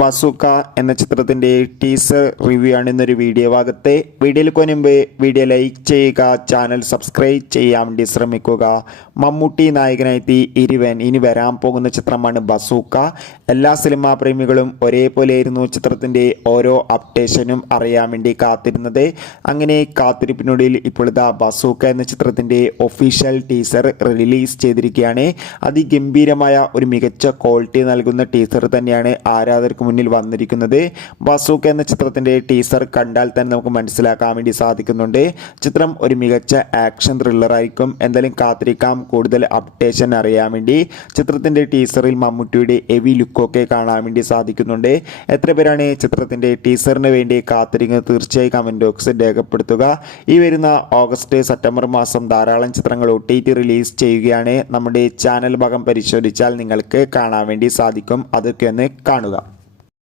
Bazooka എന്ന ചിത്രത്തിൻ്റെ teaser review ആണ് ഇന്നൊരു വീഡിയോ ഭാഗത്തെ. വീഡിയോയിൽ മുൻപ് വീഡിയോ ലൈക്ക് ചെയ്യുക, ചാനൽ സബ്സ്ക്രൈബ് ചെയ്യാൻ വേണ്ടി ശ്രമിക്കുക. മമ്മൂട്ടി നായകനായി ഇനി വരാൻ പോകുന്ന ചിത്രമാണ് ബസൂക്ക. എല്ലാ സിനിമാ പ്രേമികളും ഒരേപോലെയായിരുന്നു ചിത്രത്തിൻ്റെ ഓരോ അപ്ഡേഷനും അറിയാൻ വേണ്ടി കാത്തിരുന്നത്. അങ്ങനെ കാത്തിരിപ്പിനൊടുവിൽ ഇപ്പോഴത്തെ ബസൂക്ക എന്ന ചിത്രത്തിൻ്റെ ഒഫീഷ്യൽ ടീസർ റിലീസ് ചെയ്തിരിക്കുകയാണ്. അതിഗംഭീരമായ ഒരു മികച്ച ക്വാളിറ്റി നൽകുന്ന ടീസർ തന്നെയാണ് ആരാധകർക്ക് മുന്നിൽ വന്നിരിക്കുന്നത്. ബസൂക്ക എന്ന ചിത്രത്തിൻ്റെ ടീസർ കണ്ടാൽ തന്നെ നമുക്ക് മനസ്സിലാക്കാൻ വേണ്ടി സാധിക്കുന്നുണ്ട്. ചിത്രം ഒരു മികച്ച ആക്ഷൻ ത്രില്ലർ ആയിരിക്കും. എന്തായാലും കാത്തിരിക്കാം കൂടുതൽ അപ്ഡേഷൻ അറിയാൻ വേണ്ടി. ചിത്രത്തിൻ്റെ ടീസറിൽ മമ്മൂട്ടിയുടെ ഹെവി ലുക്കൊക്കെ കാണാൻ വേണ്ടി സാധിക്കുന്നുണ്ട്. എത്ര പേരാണ് ചിത്രത്തിൻ്റെ ടീസറിന് വേണ്ടി കാത്തിരിക്കുന്നത്? തീർച്ചയായും കമൻറ്റ് ബോക്സിൽ രേഖപ്പെടുത്തുക. ഈ വരുന്ന ഓഗസ്റ്റ് സെപ്റ്റംബർ മാസം ധാരാളം ചിത്രങ്ങൾ OTT റിലീസ് ചെയ്യുകയാണ്. നമ്മുടെ ചാനൽ ഭാഗം പരിശോധിച്ചാൽ നിങ്ങൾക്ക് കാണാൻ വേണ്ടി സാധിക്കും. അതൊക്കെ ഒന്ന് കാണുക.